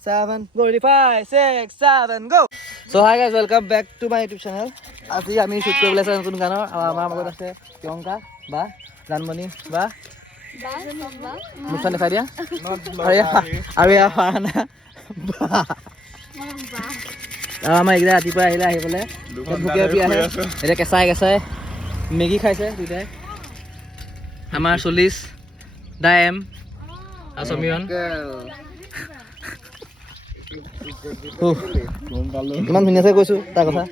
7 go ready 5 6 7 go so hi guys welcome back to my youtube channel আজি আমি shoot কৰিবলৈ আছে নতুন গানৰ আৰু আমাৰ লগত আছে প্ৰিয়ংকা বা জানমণি বা মুখখন দেখাই দিয়া আৰু ইয়া ফাৰানা বা আমাৰ এইকেইটা ৰাতিপুৱা আহিলে আহি পেলাই ভোকে পিয়াহে এতিয়া কেঁচাই মেগী খাইছে দুইটাই আমাৰ 40 দা এম আৰু সমীৰণ ইমান ধুনীয়াকৈ কৈছোঁ তাৰ কথা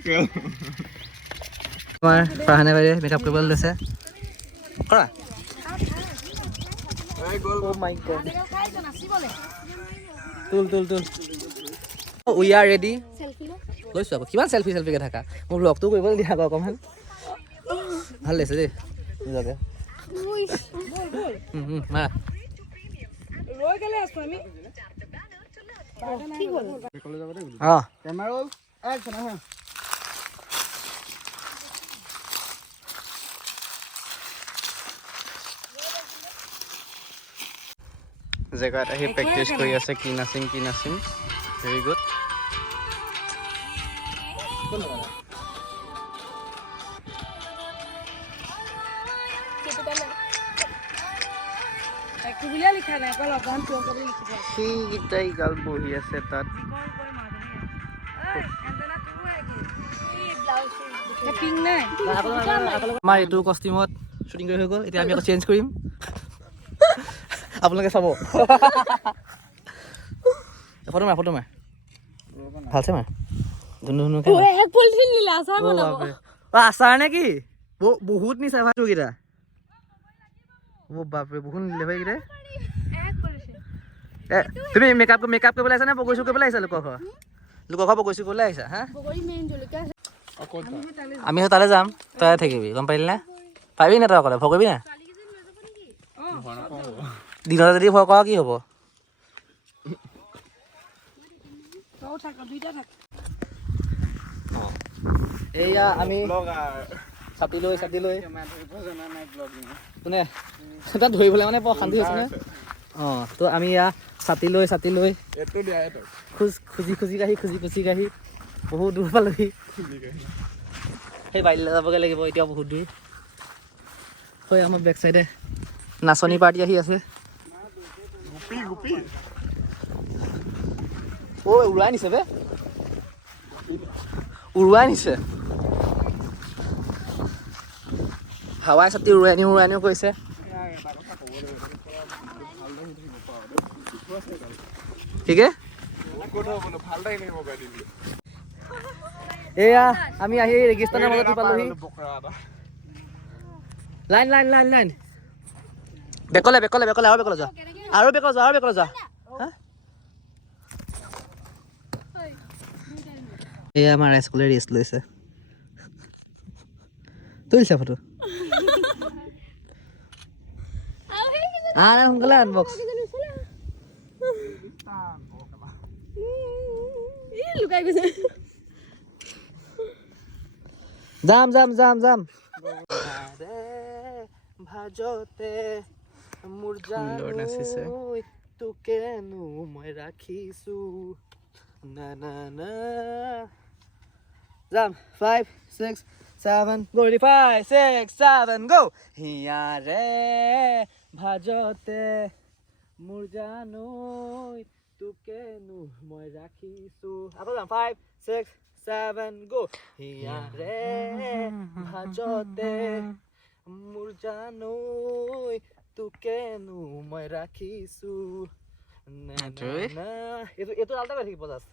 আমাৰ ফাৰহানে বাইদেৱে মেকআপ কৰিবলৈ লৈছে কৰা তুল উই আৰ ৰেডি লৈছোঁ আকৌ কিমান চেল্ফিকে থাকা মোৰ ব্লগটো কৰিবলৈ দিয়া আকৌ অকণমান ভাল লাগিছে দেই নিজকে মাৰা জেগাত আহি প্ৰেক্টিছ কৰি আছে কি নাচিম ভেৰি গুড সেইকেইটাই গাল বহি আছে তাত আমাৰ এইটো কষ্টিউমত শ্বুটিং কৰি হৈ গ'ল এতিয়া আমি আকৌ চেঞ্জ কৰিম আপোনালোকে চাব ফটো মাৰ ভালছে মাৰ আচাৰ নে কি বহুত নিচা ভাতকেইটা বাপৰে বহুত নিলে ভাইকেইটা তুমি মেকআপ কৰিবলৈ আহিছা নে পকৈচু কৰিবলৈ আহিছা লোকৰ ঘৰ পকৈচু কৰিবলৈ আহিছা হা আমি তালৈ যাম তই থাকিবি গম পাৰিলি নে পাৰিবি না তই অকলে ভয় কৰিবি না দিনত যদি ভয় কৰা কি হ'ব এয়া আমি ছাতি লৈ কোনে তাত ধৰিবলৈ মানে বৰ শান্তি হৈছে নে অঁ তো আমি এয়া ছাতি লৈ খুজি কাঢ়ি বহুত দূৰ পালোহি সেই বাৰীলৈ যাবগৈ লাগিব এতিয়া বহুত দূৰ হয় আমাৰ বেক চাইডে নাচনী পাৰ্টি আহি আছে উৰুৱাই নিছে বে হাৱাই ছাতি উৰুৱাই নিও কৰিছে ঠিক এয়া আমি আহি ৰেগিস্তানৰ মাজত পালোহি লাইন বেকলে আৰু বেকলে যোৱা এয়া আমাৰ স্কুলে ৰেষ্ট লৈছে তুলিছে ফটো সোনকালে আনবক্স যাম ভাজতে মোৰ জানুই তোকেনো মই ৰাখিছো না যাম 5 6 7 go ready 5 6 7 go হিয়াৰে ভাজতে মোৰ জানুই তোকেনো মই ৰাখিছো আকৌ যাম 5 6 7 go হিয়াৰে ভাজতে মোৰ জানুই তোকেনো মই ৰাখিছো এইটো আল্টা কৰি থাকিব জাষ্ট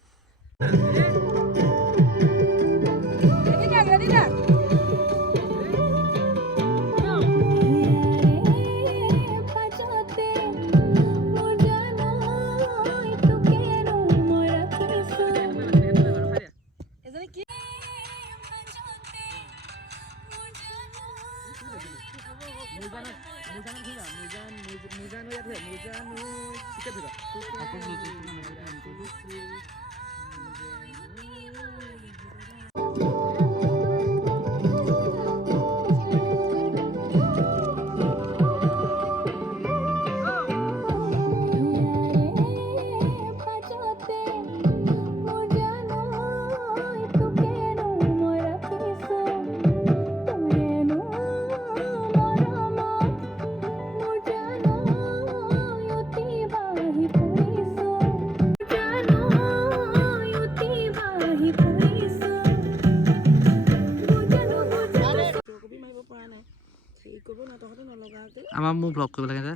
আমাৰ মোৰ ব্লগ কৰিব লাগে যে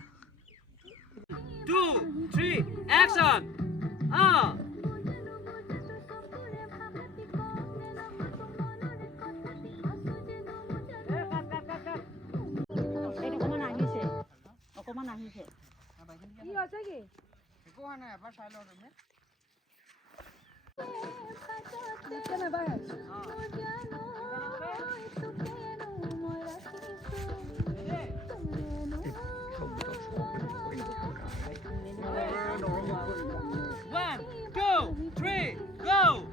2 3 অ্যাকশন অকমান আহিছে কি হৈছে কি একো হোৱা নাই এবাৰ চাই লওঁ তুমি One, two, three, go!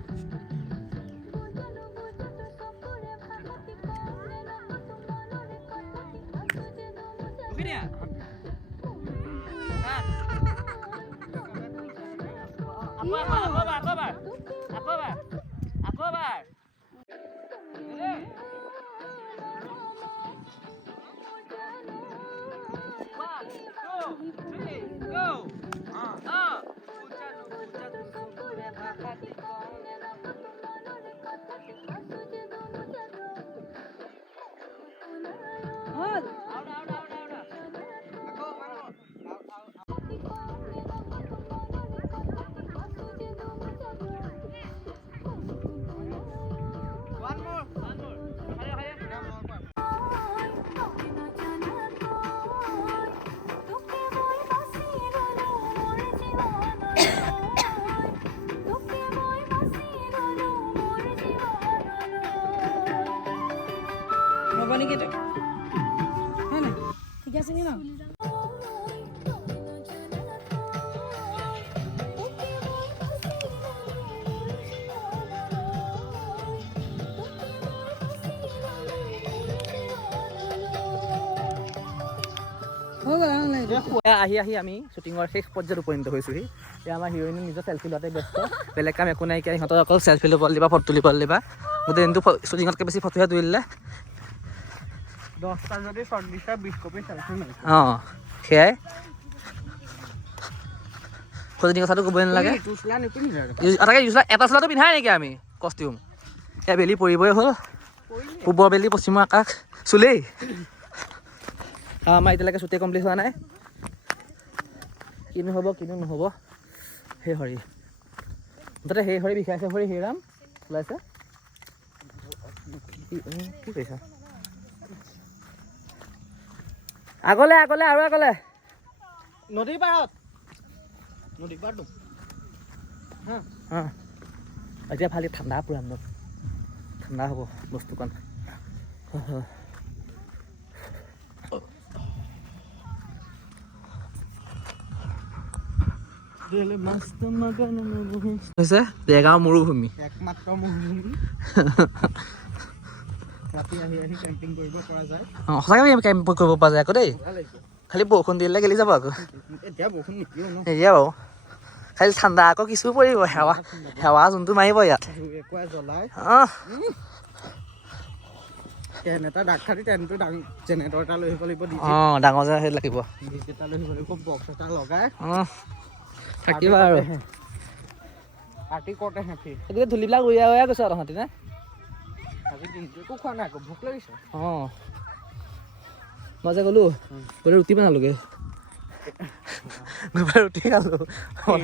ঠিক আছে কি না আহি আহি আমি শ্বুটিঙৰ শেষ পৰ্যায়ত উপনীত হৈছোহি এতিয়া আমাৰ হিৰইনে নিজৰ চেল্ফি লোৱাতে ব্যস্ত বেলেগ কাম একো নাইকিয়া সিহঁতৰ অকল চেল্ফি ল'ব দিবা ফটো তুলিব দিবা গোটেই দিনটো শ্বুটিঙতকৈ বেছি ফটোহে তুলিলে 10টা যদি 40টা 20 কপি চেলফি মাৰিছে অঁ সেয়াই সজনী কথাটো ক'বই নালাগে টুচলা নিপিন্ধিলে তাকে এটা চোলাটো পিন্ধাই নেকি আমি কষ্টিউম এয়া বেলি পৰিবই হ'ল পূবৰ বেলি পশ্চিমৰ আকাশ চুলেই আমাৰ এতিয়ালৈকে শ্বুটিং কমপ্লিট হোৱা নাই কিনো হ'ব কিনো নহ'ব সেই হৰি মুঠতে সেই হৰি বিষাইছে হৰি হেৰাম ওলাইছে কি কৰিছা আগলে আগলে আৰু আগলে নদীৰ পাৰত এতিয়া ভালি ঠাণ্ডা পূৰা মনত ঠাণ্ডা হ'ব বস্তুকণ হৈছে দেগাঁও মৰুভূমি একমাত্ৰ মৰুভূমি ৰাতি আহি আহি কেম্পিং কৰিব পৰা যায় অঁ সঁচাকৈ কেম্প কৰিব পৰা যায় আকৌ দেই খালি বৰষুণ দিলে গেলি যাব আকৌ এতিয়া বৰষুণ নিদিয়ে ন সেয়া বাৰু খালি ঠাণ্ডা আকৌ কিছু পৰিব সেৱা যোনটো মাৰিব ইয়াত একোৱাই জ্বলাই অঁ টেন এটা ডাক খাটি টেনটো জেনেৰেটৰ এটা লৈ আহিব লাগিব অঁ ডাঙৰ যে সেই লাগিব এটা লৈ আহিব লাগিব বক্স এটা লগাই অঁ থাকিবা আৰু পাৰ্টি কৰোঁতে হেঁপি গতিকে ধূলিবিলাক উৰিয়াই উৰিয়াই গৈছে আৰু তহঁতি নে আজি দিনটো একো খোৱা নাই আকৌ ভোক লাগিছে অঁ মই যে গ'লোঁ ৰুটি বনালোগৈ ৰুটি খালোঁ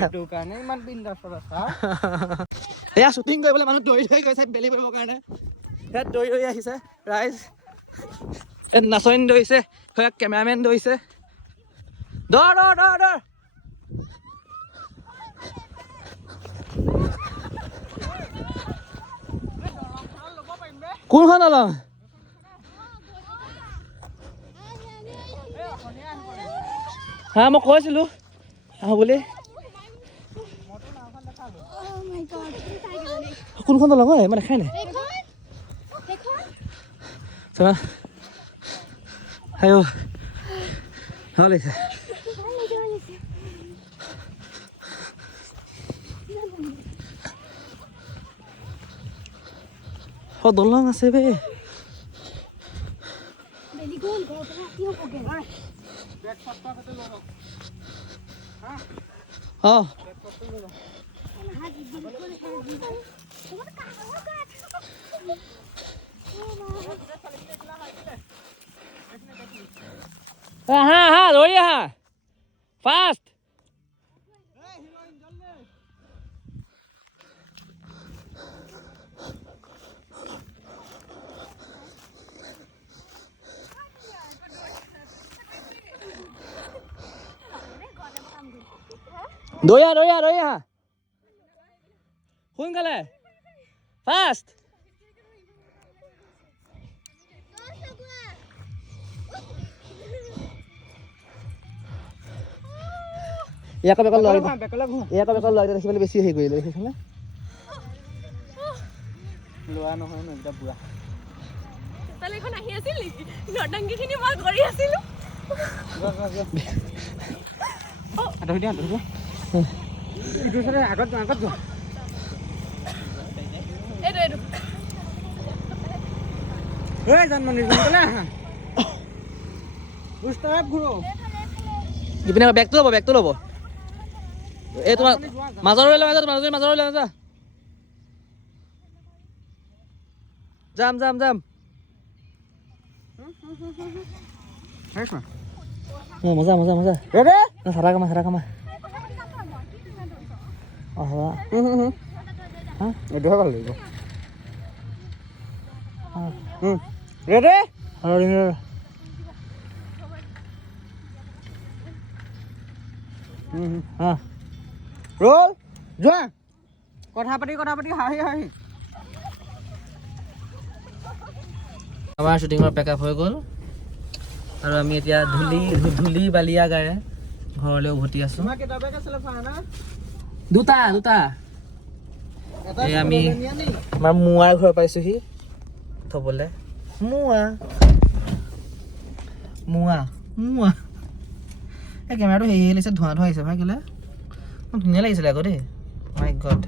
সেইটো কাৰণে ইমান বিন্দাছত আছা এয়া শ্বুটিং কৰিবলৈ মানুহ দৌৰি দৌৰি গৈছে বেলি পৰিবৰ কাৰণে ইয়াত দৌৰি দৌৰি আহিছে ৰাইজ নাচনী দৌৰিছে কেমেৰামেন দৌৰিছে দৌৰ দৌৰ দৌৰ দৌৰ কোনখন দলং হা মই কৈছিলোঁ আহোঁ বুলি কোনখন দলং হয় মই দেখাই নাই আয়ো ভাল লাগিছে দলং আছে বে অঁ আহা আহা দৌৰি আহা ফাষ্ট দৌৰি আহা সোনকালে ফাষ্ট ইয়াক বেকল লগাই ইয়াক বেকল লগাই দেখিবলৈ বেছি হেৰি কৰিলে দেখিছনে লোৱা নহয় ন এটা পুৰা তালেখন আহি আছিল নডাংগিখিনি মই কৰি আছিলো আদহি দিয়া ইটো চালে আগত যোৱা এইটো এই জন্মনি সোনকালে আহা বুষ্টাৰ ঘূৰো ইপিনে বেগটো ল'ব এই তোমাৰ মাজলৈ লৈ যা মাজলৈ লৈ যা যাম মজা ৰেডি সাৰা কামা এইটোহে ভাল লাগিব ৰেডি ৰোল যোৱা কথা পাতি হাঁহি আমাৰ শ্বুটিঙৰ পেকআপ হৈ গ'ল আৰু আমি এতিয়া ধূলি বালিয়া গাৰে ঘৰলৈ উভতি আছো দুটা এই আমি আমাৰ মোৱাৰ ঘৰ পাইছোহি থবলৈ মোৱা এই কেমেৰাটো হেৰি লাগিছে ধোঁৱা আহিছে ভাই কেলে ধুনীয়া লাগিছিলে আকৌ দেই মাই গড